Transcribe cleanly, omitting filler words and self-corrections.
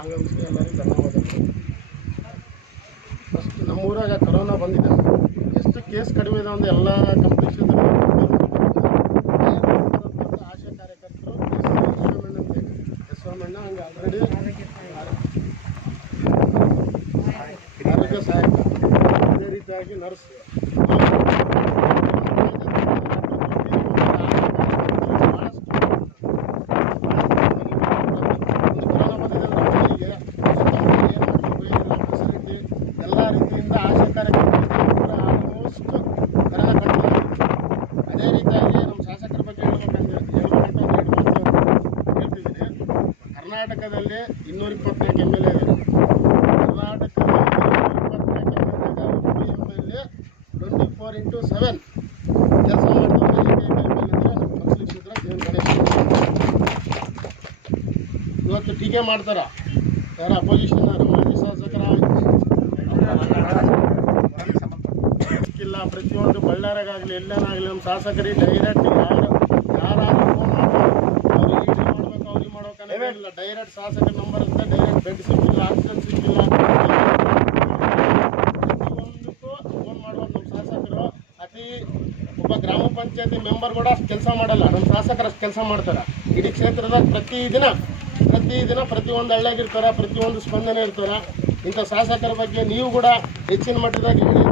ಆಗಮಿಸಿ ಎಲ್ಲರಿಗೂ ಧನ್ಯವಾದಗಳು. ಫಸ್ಟ್ ನಮ್ಮೂರಾಗ ಕೊರೋನಾ ಬಂದಿದೆ. ಎಷ್ಟು ಕೇಸ್ ಕಡಿಮೆ ಇದೆ ಅಂದರೆ ಎಲ್ಲ ಕಂಪ್ಲೀಷನ್ ಆಶಾ ಕಾರ್ಯಕರ್ತರು ಯಶೋಮಣ್ಣ ಹಂಗೆ ಆಲ್ರೆಡಿ ಆರೋಗ್ಯ ಸಹಾಯಕ, ಅದೇ ರೀತಿಯಾಗಿ ನರ್ಸ್ ಎಲ್ಲ ರೀತಿಯಿಂದ ಆಶಾ ಕಾರ್ಯಕರ್ತರು ಆಲ್ಮೋಸ್ಟ್ ಕರೋನಾ ಕಂಟ್ರೋಲ್ ಆಗಿದೆ. ಅದೇ ರೀತಿಯಾಗಿ ನಮ್ಮ ಶಾಸಕರ ಬಗ್ಗೆ ಹೇಳ್ತಿದ್ದೀನಿ. ಕರ್ನಾಟಕದಲ್ಲಿ 224 MLA ಇದೆ. ಕರ್ನಾಟಕದಲ್ಲಿ 224 MLA 24/7 ಕೆಲಸ ಮಾಡ್ತಾರೆ. ನಮ್ಮ ಮತ್ಸ್ಯಪುತ್ರ ದೇವ್ರ ಗಣೇಶ್ ಇವತ್ತು ಟೀಕೆ ಮಾಡ್ತಾರ. ಯಾರ ಅಪೋಸಿಷನ್ ಮಾಜಿ ಶಾಸಕರ ಇಲ್ಲ, ಪ್ರತಿಯೊಂದು ಬಳ್ಳಾರಿಗಾಗಲಿ ಎಲ್ಲೇನಾಗಲಿ ನಮ್ಮ ಶಾಸಕರಿಗೆ ಡೈರೆಕ್ಟ್ ಯಾರಾದ್ರೂ ಫೋನ್ ಮಾಡ್ತಾರೆ. ಅವ್ರಿಗೆ ಇದು ಮಾಡ್ಬೇಕು, ಅವ್ರಿಗೆ ಮಾಡ್ಬೇಕು ಅನ್ನೋದಿಲ್ಲ. ಡೈರೆಕ್ಟ್ ಶಾಸಕರ ನಂಬರ್ ಅಂತ ಡೈರೆಕ್ಟ್ ಬೆಡ್ ಸಿಕ್ಕಿಲ್ಲ, ಆಕ್ಸಿಜನ್ ಸಿಕ್ಕಿಲ್ಲ, ಪ್ರತಿಯೊಂದಕ್ಕೂ ಫೋನ್ ಮಾಡುವಾಗ ನಮ್ಮ ಶಾಸಕರು ಒಬ್ಬ ಗ್ರಾಮ ಪಂಚಾಯತಿ ಮೆಂಬರ್ ಕೂಡ ಅಷ್ಟು ಕೆಲಸ ಮಾಡಲ್ಲ. ನಮ್ಮ ಶಾಸಕರು ಅಷ್ಟು ಕೆಲಸ ಮಾಡ್ತಾರೆ. ಇಡೀ ಕ್ಷೇತ್ರದಾಗ ಪ್ರತಿದಿನ ಪ್ರತಿಯೊಂದು ಹಳ್ಳಿಯಾಗಿರ್ತಾರೆ, ಪ್ರತಿಯೊಂದು ಸ್ಪಂದನೆ ಇರ್ತಾರೆ. ಇಂಥ ಶಾಸಕರ ಬಗ್ಗೆ ನೀವು ಕೂಡ ಹೆಚ್ಚಿನ ಮಟ್ಟದಾಗ ಹೇಳಿ